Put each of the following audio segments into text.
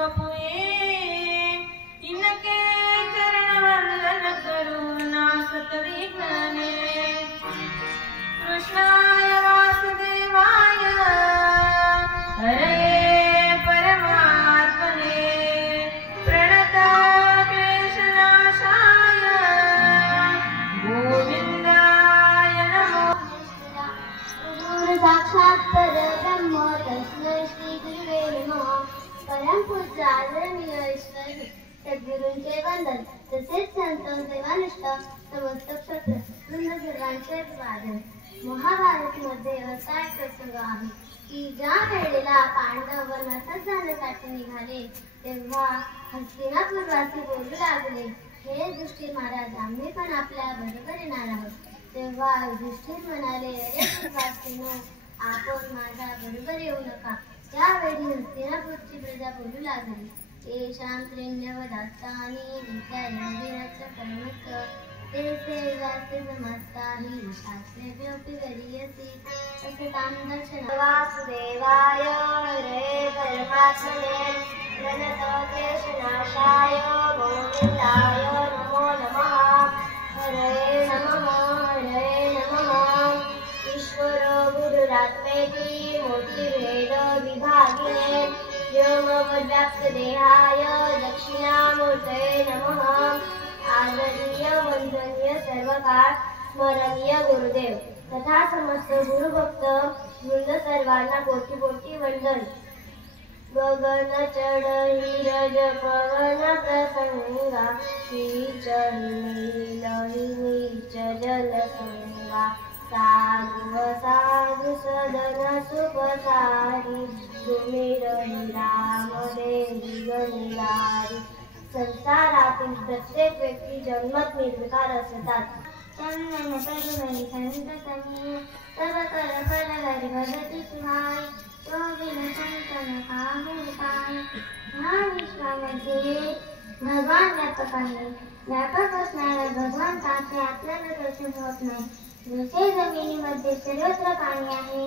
वपुए इनके चरण वंदन करुणा सतविघ्ने कृष्णाय वासुदेवाय हरे परमात्मने प्रणत क्लेशनाशाय गोविंदाय नमो। गुरु साक्षात् परब्रह्म तस्मै श्री गुरुवे नमः। परमपूज्य आदरणीय ईश्वर सद्गुरूंचे वंदन, तसेच संत सेवानिष्ठ समस्त क्षत्र वृंद सर्वांचे अभिवादन। महाभारतमध्ये असा एक प्रसंग आहे की ज्या वेळेला पांडव वनात जाण्यासाठी निघाले तेव्हा हस्तिनापूरवासी बोलू लागले, हे युधिष्ठिर महाराज, आम्ही पण आपल्या बरोबर येणार आहोत. तेव्हा युधिष्ठिर म्हणाले, अरे पूर्वासीनो, आपण माझ्या बरोबर येऊ नका. त्यावेळी हस्तिनापूरची प्रजा बोलू लागली, येषां त्रिण्यवदात्तानि विद्यारंगिरच्च कर्मच्च ते वास्ते समस्ताहि शास्त्रेभ्योऽपि गरीयसी असतां दर्शनं। वासुदेवाय हरे परमात्मने प्रणत क्लेशनाशाय गोविन्दाय नमो नमः। हरे नमः। ईश्वरो गुरुरात्मेति मूर्तिभेद विभागिने व्योमवद्व्याप्तदेहाय दक्षिणामूर्तये नमः। आदरणीय वंदनीय सर्वकाळ स्मरणीय गुरुदेव तथा समस्त गुरुभक्त वृंद सर्वांना कोटी कोटी वंदन। गगन चढ नीरज पवन प्रसंगा नीच जल संगा साधु सदन सुखसारी सुमिर राम देवी गणिलारी। संसारातील प्रत्येक व्यक्ती जन्मत निर्विकार असतात. तन्मय तरुणी संततमी तव कर फल हरि भगति सुहाय तो बिन संतन काहू पाय। ह्या विश्वामध्ये भगवान व्यापक आहे. व्यापक असणाऱ्या भगवंताचे आपल्याला दर्शन होत नाही. जसे जमिनीमध्ये सर्वत्र पाणी आहे,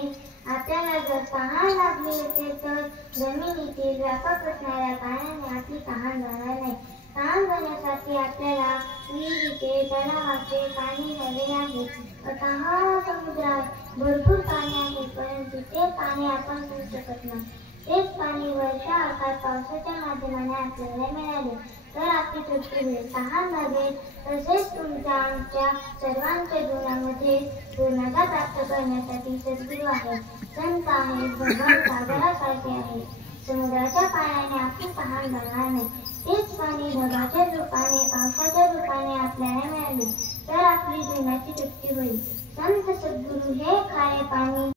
आपल्याला जर तहान लागली असेल तर जमिनीतील व्यापक असणाऱ्या पाण्याने आपली तहान जाणार नाही. तहान जाण्यासाठी आपल्याला विहिरीचे तलावाचे पाणी हवे आहे. अथाह समुद्रात भरपूर पाणी आहे, परंतु ते पाणी आपण पिऊ शकत नाही. तेच पाणी वर्षा अर्थात पावसाच्या माध्यमाने आपल्याला मिळाले तर आपली तृप्ती होईल, तहान लागेल. तसेच तुमच्या आमच्या सर्वांच्या जीवनामध्ये पूर्णता प्राप्त करण्यासाठी सद्गुरू आहेत, संत आहेत, भगवान सागरासारखे आहेत. समुद्राच्या पाण्याने आपली तहान जाणार नाही. तेच पाणी ढगाच्या रूपाने पावसाच्या रूपाने आपल्याला मिळाले तर आपली जीवनाची तृप्ती होईल. संत सद्गुरू हे खारे पाणी